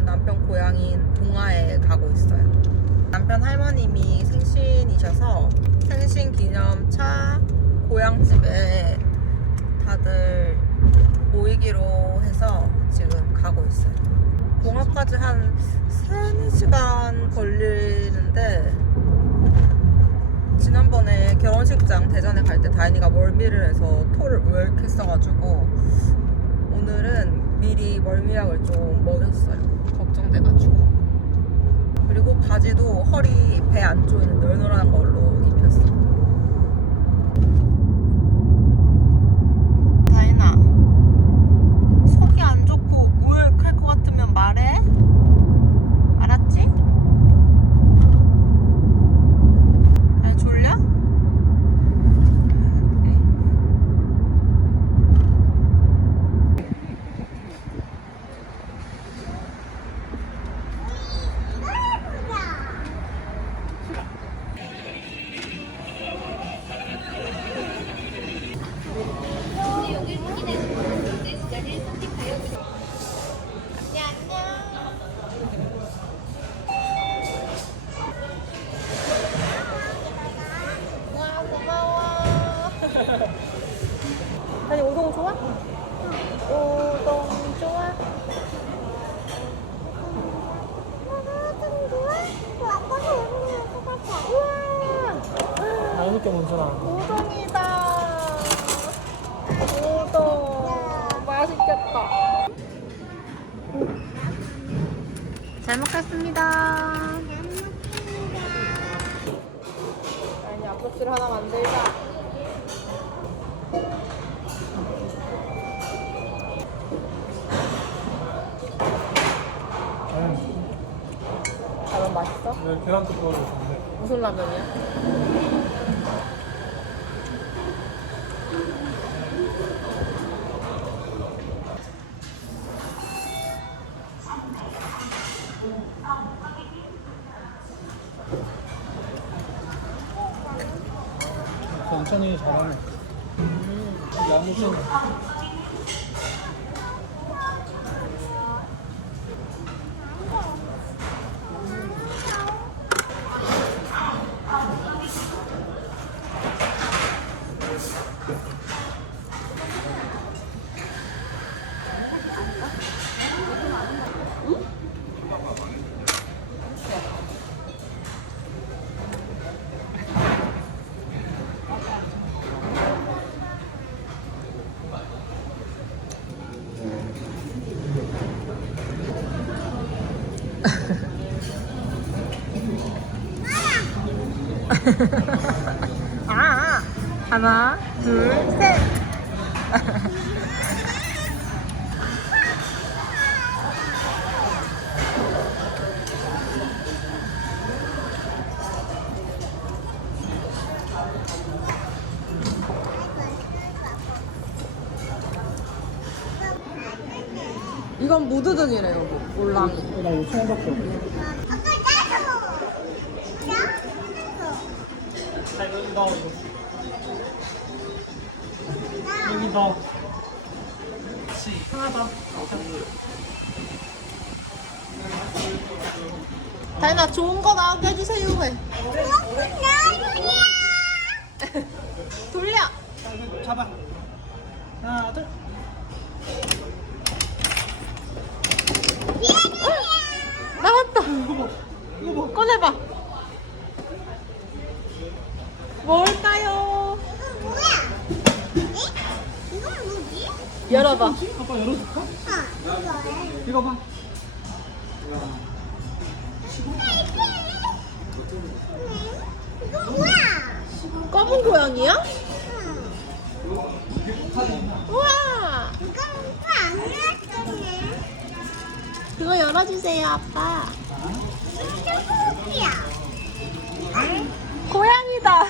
오늘은 남편 고향인 봉화에 가고 있어요. 남편 할머님이 생신이셔서 생신 기념차 고향집에 다들 모이기로 해서 지금 가고 있어요. 봉화까지 한 3, 4시간 걸리는데 지난번에 결혼식장 대전에 갈 때 다인이가 멀미를 해서 토를 으익 했어가지고 오늘은 미리 멀미약을 좀 먹였어요. 걱정돼가지고. 그리고 바지도 허리 배 안쪽에는 널널한 걸로 우동이다. 우동 맛있겠다. 잘 먹겠습니다. 천천히 잘하네. 야무지네. 아, 하나, 둘, 셋. 이건 무드등이래 여 보 몰랑이 나 5천 원밖에 없어. 자, 이거 이거 넣어, 이거. 여기 넣어. 그렇지. 하나 더. 다이나 좋은 거 나오게 해주세요 왜 돌려 자, 이거 잡아. 하나, 둘. 나왔다 이거 봐. 꺼내봐 뭘까요 열어봐 아빠 열어줄까? 이거 봐. 검은 고양이야? 그거 열어주세요 아빠. 고양이다.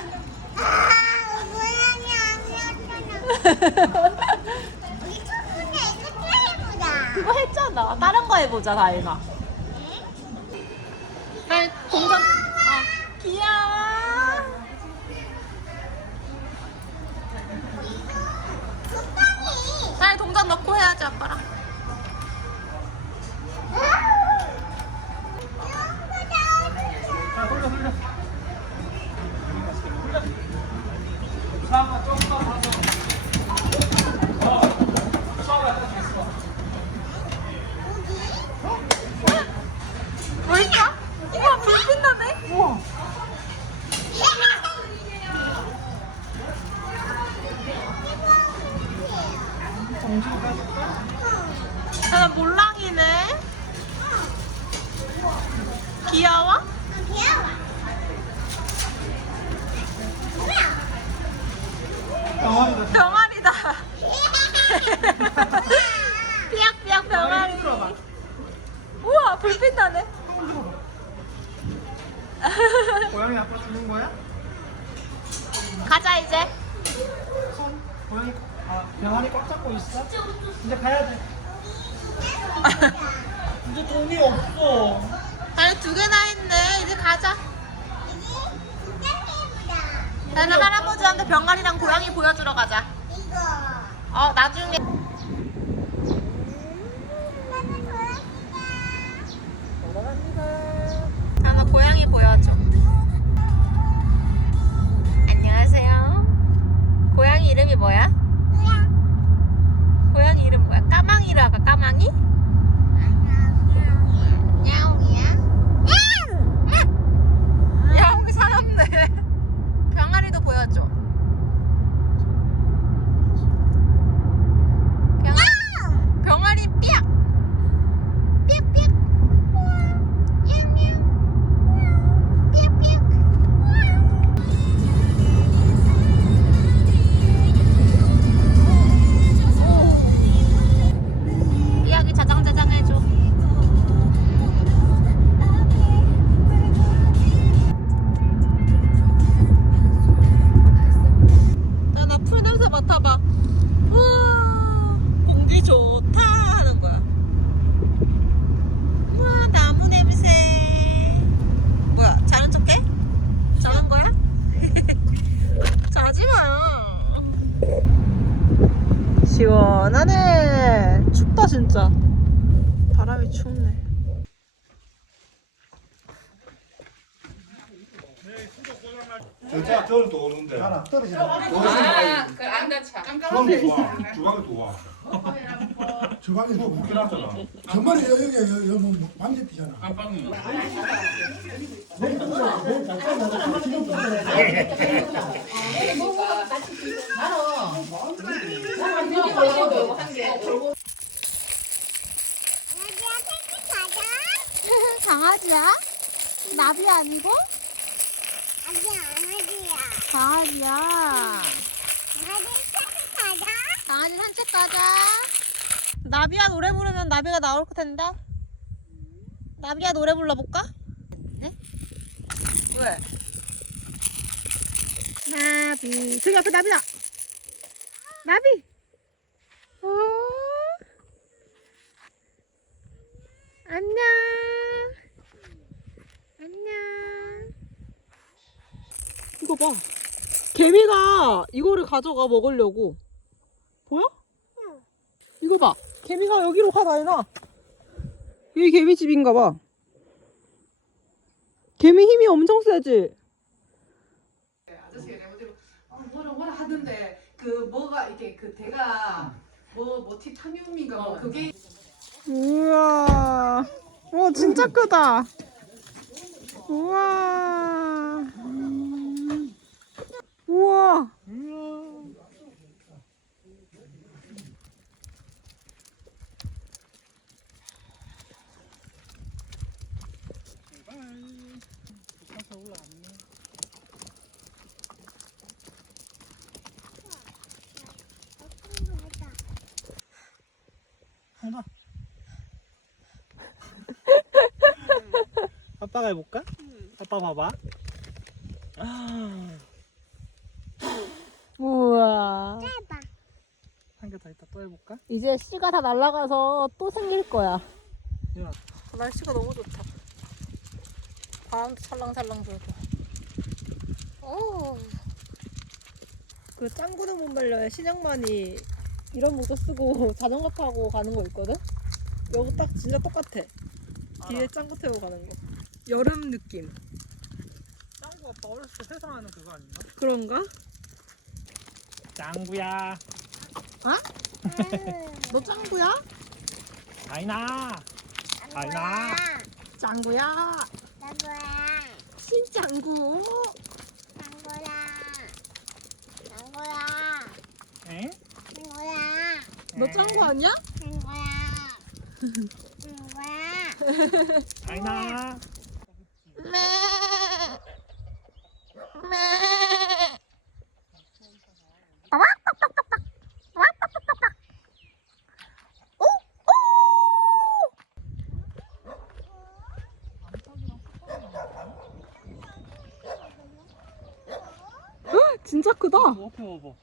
그거 했잖아. 다른 거 해보자 다이나. 달 동전. 아. 귀여워. 달 동전 넣고 해야지 아빠랑 보일까? 우와 불빛 나네. 우와. 정신 빠질까? 아 몰랑이네. 귀여워? 병아리다. 병아리다. 삐약삐약 병아리. 들어봐. 우와 불빛 나네. 고양이 아빠 주는 거야? 가자 이제. 손. 고양이. 아 병아리 꽉 잡고 있어? 이제 가야 돼. 이제 돈이 없어. 아니 두 개나 했네. 이제 가자. 나는 할아버지한테 병아리랑 고양이 보여주러 가자. 어 나중에. 뭐야? 고양이 이름 뭐야? 까망이로 할까? 까망이? 춥네. 저자 저는 또 오는데. 하나 떨어지다. 아, 그안 다쳐. 주방에 도와. 주방에 도와. 주방에 그거 뭐 묻긴 하잖아. 전반에 여기 여기 여기 뭐 완전 뛰잖아. 강아지야? 나비 아니고? 아니야, 아니야. 강아지야. 아직 찾아가자. 강아지 산책 가자. 나비야 노래 부르면 나비가 나올 텐데. 나비야 노래 불러볼까? 네? 왜? 나비. 저기 앞에 나비다. 나비. 어? 안녕. 안녕. 이거 봐. 개미가 이거를 가져가 먹으려고. 보여? 이거 봐. 개미가 여기로 가 다니나? 여기 개미 집인가 봐. 개미 힘이 엄청 세지? 아저씨가 내보대로 어, 뭐라 뭐라 하던데 그 뭐가 이렇게 그 대가 뭐뭐 티타늄인가 뭐 그게 우와. 와, 진짜 크다. 우와. 우와. 아빠가 해볼까? 아빠 봐봐. 아, 우와. 한개 더 있다 또 해볼까? 이제 씨가 다 날아가서 또 생길 거야. 야. 날씨가 너무 좋다. 바람도 찰랑찰랑 불고. 오. 그 짱구는 못 말려야 신영만이 이런 모자 쓰고 자전거 타고 가는 거 있거든? 여기 딱 진짜 똑같아. 뒤에 짱구 태우고 가는 거. 여름 느낌. 짱구 아빠 어렸을 때 세상하는 그거 아닌가? 그런가? 짱구야. 너 짱구야? 아이나. 아이나. 짱구야. 신짱구. 나고야. 너 짱구 아니야? 아이나. 진짜 크다. 너 앞에 봐봐.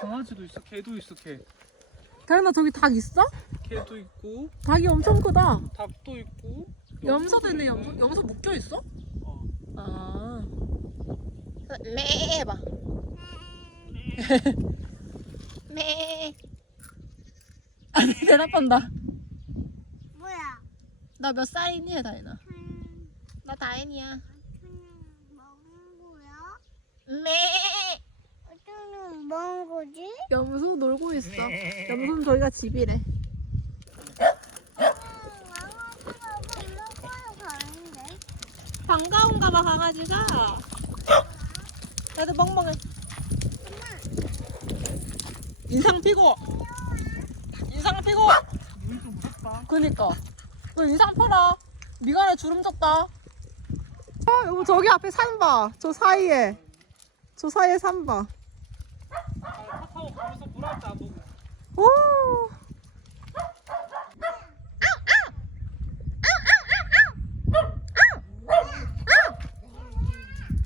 강아지도 있어, 개도 있어, 개. 다현아 저기 닭 있어? 개도 있고, 닭이 엄청 크다. 닭도 있고. 염소도 있네 염소. 염소 묶여 있어? 어. 아. 매 해봐. 매. 아니 대답한다. 뭐야? 나몇 살이니 해 다현아. 음, 나 다현이야. 어쩌는 먹은 거야? 매. 어쩌는 먹은 거지? 염소 놀고 있어. 염소는 저희가 집이래. 반가운가 봐 강아지가. 애들 멍멍해. 인상 피고. 인상 피고. 눈이 좀 무섭다. 그니까. 너 인상 펴라. 미간에 주름 졌다. 아, 여보 저기 앞에 산 봐. 저 사이에. 저 사이에 산 봐. 차 타고 가면서 물한테 안 보고. 오.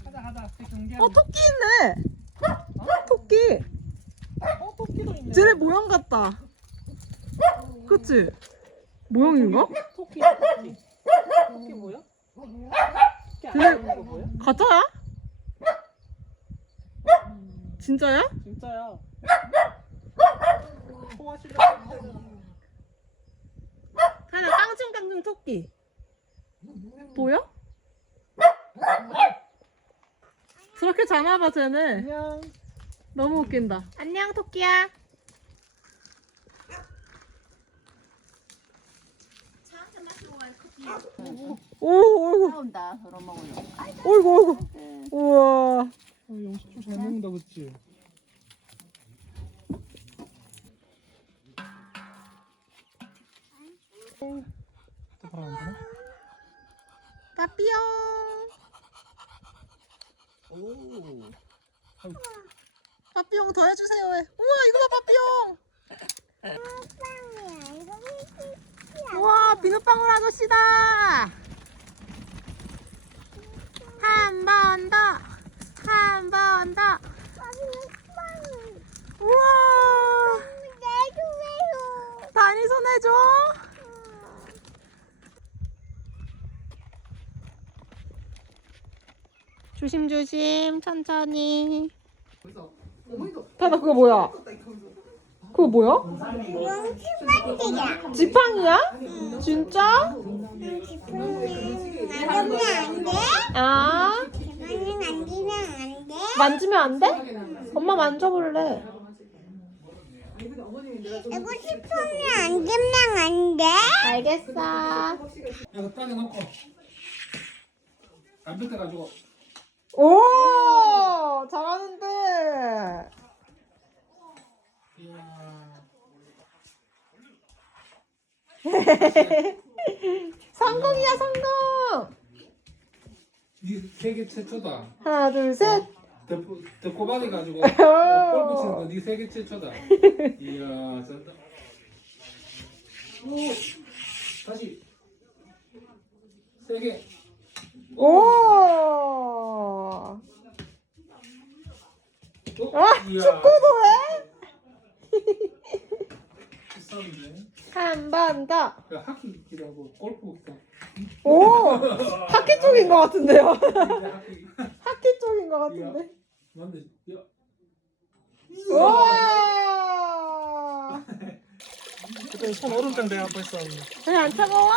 가자, 가자. 개 경계. 어 토끼 있네. 토끼. 어, 토끼도 있네. 쟤네 모양 같다. 그치? 모양인가? 토끼, 토끼. 토끼 뭐야? 이거 뭐야? 가짜야? 진짜야? 진짜야. 통화실에 하나 깡충깡충 토끼. 보여? 저렇게 자나봐 쟤네. 안녕. 너무 웃긴다. 안녕 토끼야. 오, 어이구. 나온다. 그럼 먹으려. 어이구, 어이구. 우와. 어, 영수 잘 먹는다, 그치? 또 바로 안 되나? 빠삐용. 오. 빠삐용 더 해주세요. 해. 우와, 이거 봐, 빠삐용. 우와, 비눗방울 아저씨다. 한 번 더. 한 번 더. 빵이. 우와. 다니 손 해줘. 조심조심 천천히. 다나 그거 뭐야? 그거 뭐야? 멍치빵이야. 지팡이야? 진짜? 지팡이는 만지면 안 돼? 아 지팡이 만지면 안 돼? 만지면 안 돼? 엄마 만져볼래. 이거 지팡이 만지면 안 돼? 알겠어. 땅에 놓고. 안 뱉어가지고. 오 잘하는데. 성공이야 성공. 니 세계 최초다. 하나 둘 셋. 더, 더 꼬박해가지고 골 붙이는 거니 세계 최초다. 이야, 잘한다. 오, 다시 세게. 오. 어? 아 축구도 해? 비싼데. 한 번 더. 그 하키 기라고 골프 기다. 오 하키 쪽인 것 같은데요. 하키. 쪽인 것 같은데. 맞네. 야, 우와. 그때 손 얼음장 내가 벌써. 그냥 안 차가워?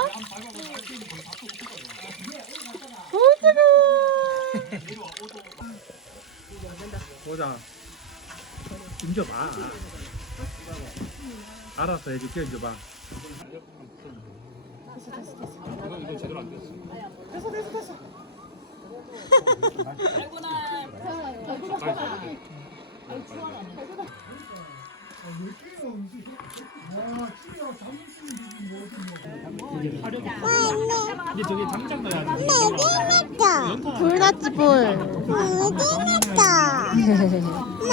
너무 차가워. 보자. 인줘봐. 알아서 해줄게, 제대로 안 됐어. 됐어 됐어 됐어. 이제 저기 장작 넣어야지. 어디 불났지 불. 냈다?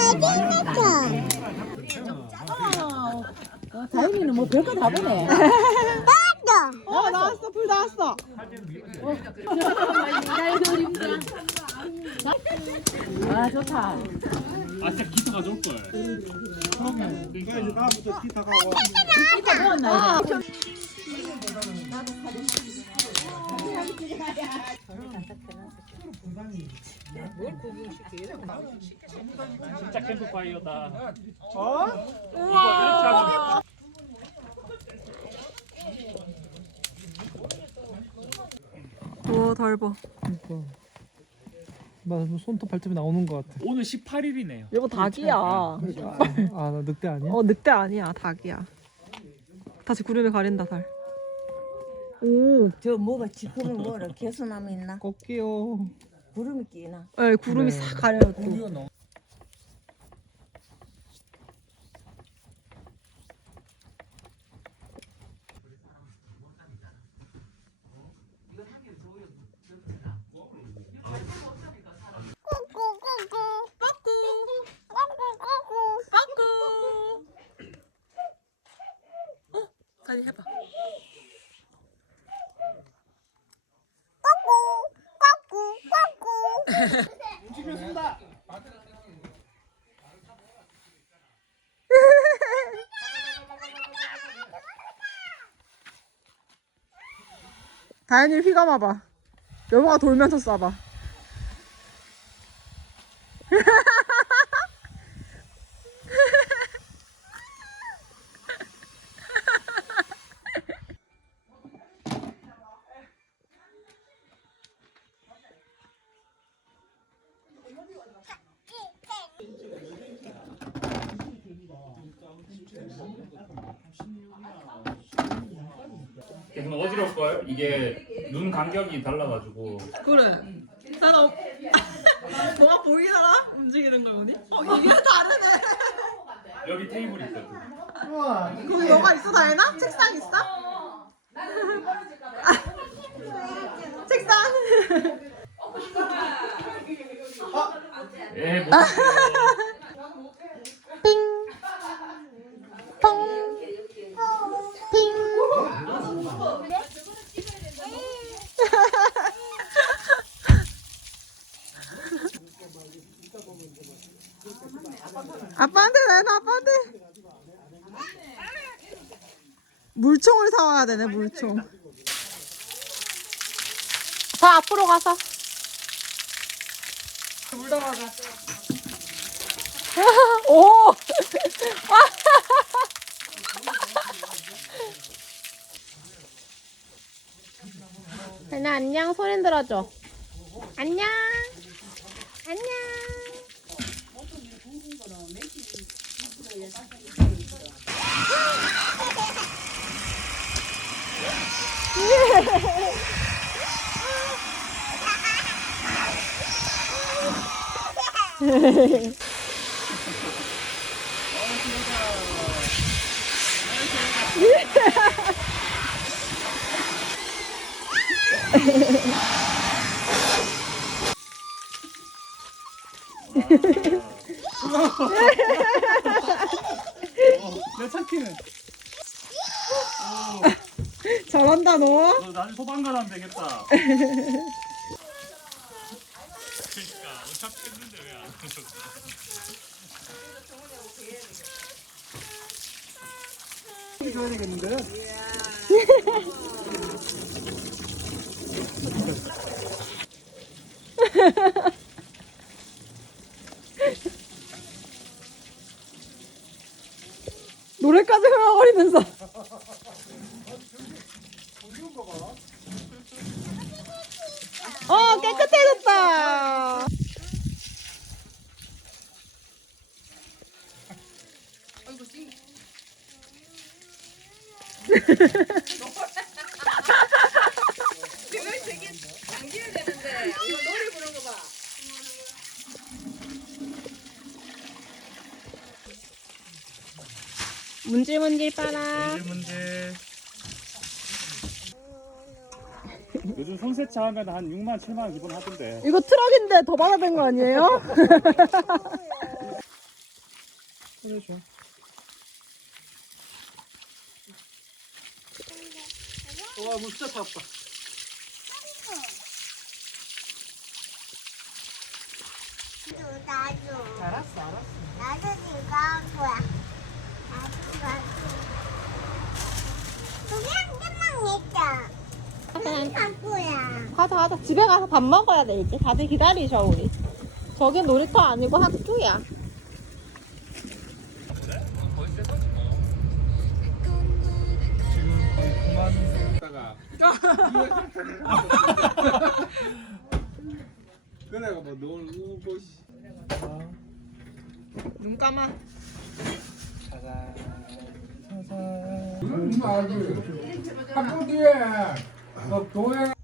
어디 냈다? 다행이는 뭐 별거 다 보네. 어 나왔어 불 나왔어. 아 좋다. 아, 진짜 기타 가져올 걸. 진짜 캠프파이어다. 어? 이거 오 덜보. 나 손톱 발톱이 나오는 것 같아. 오늘 18일이네요. 이거 닭이야. 어 아, 나 늑대 아니야? 늑대 아니야 닭이야. 다시 구름에 가린다 달. 오. 저 뭐가 지금은 뭐라 개수나무 있나? 꺾게요. 구름이 끼나? 네 구름이 네. 싹 가려갖고. 꾸꾸꾸꾸. 다현이 휘감아봐. 여보가 돌면서 쏴봐. 좀 어지러울 걸. 이게 눈 간격이 달라가지고. 그래. 나 어... 뭐가 보이더라? 움직이는 걸 보니? 어 이게 다르네. 여기 테이블 있거든. 거기 뭐가 있어 다현아? 책상 있어? 책상. 예, 못. 아빠한테 내놔 아빠한테. 물총을 사와야 되네 물총. 더 앞으로 가서. 오. 혜나 안녕 소리 들어줘. 안녕. 안녕. 내 착해. 잘한다 너. 너 나중에 소방관 하면 되겠다. 줘야 되겠는데? 노래까지 흥얼거리면서. 어 깨끗해졌다. 이거 문질문질 빨아. 문제. 요즘 성세차 하면 한 6만 7만 기본 하던데. 이거 트럭인데 더 받아낸 거 아니에요? 그래 줘. 와, 물 진짜 차갑다. 나도. 알았어 알았어. 나도 이거 할 거야. 나도 나도. 여기 한 개만 있자. 할 거야. 가자 가자 집에 가서 밥 먹어야 돼 이제 다들 기다리셔 우리 저긴 놀이터 아니고 학교야 다가 그래가 뭐 너무 우고 씨. 눈 감아. 무슨 말이 학교 뒤에 뭐 교회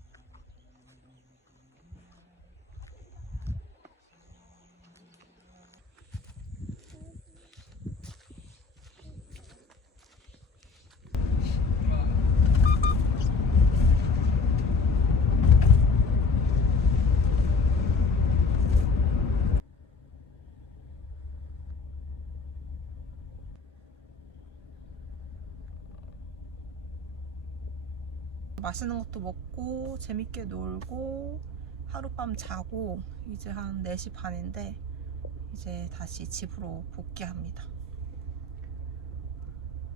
맛있는 것도 먹고 재밌게 놀고 하룻밤 자고 이제 한 4시 반인데 이제 다시 집으로 복귀합니다.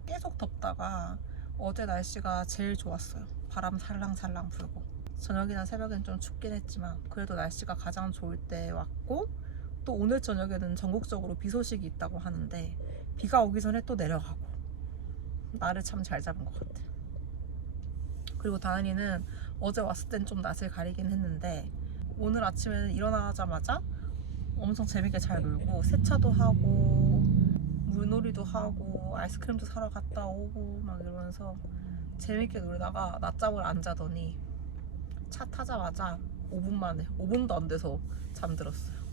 계속 덥다가 어제 날씨가 제일 좋았어요. 바람 살랑살랑 불고 저녁이나 새벽엔 좀 춥긴 했지만 그래도 날씨가 가장 좋을 때 왔고 또 오늘 저녁에는 전국적으로 비 소식이 있다고 하는데 비가 오기 전에 또 내려가고 날을 참잘 잡은 것 같아요. 그리고 다은이는 어제 왔을 땐 좀 낯을 가리긴 했는데 오늘 아침에는 일어나자마자 엄청 재밌게 잘 놀고 세차도 하고 물놀이도 하고 아이스크림도 사러 갔다 오고 막 이러면서 재밌게 놀다가 낮잠을 안 자더니 차 타자마자 5분 만에 5분도 안 돼서 잠들었어요.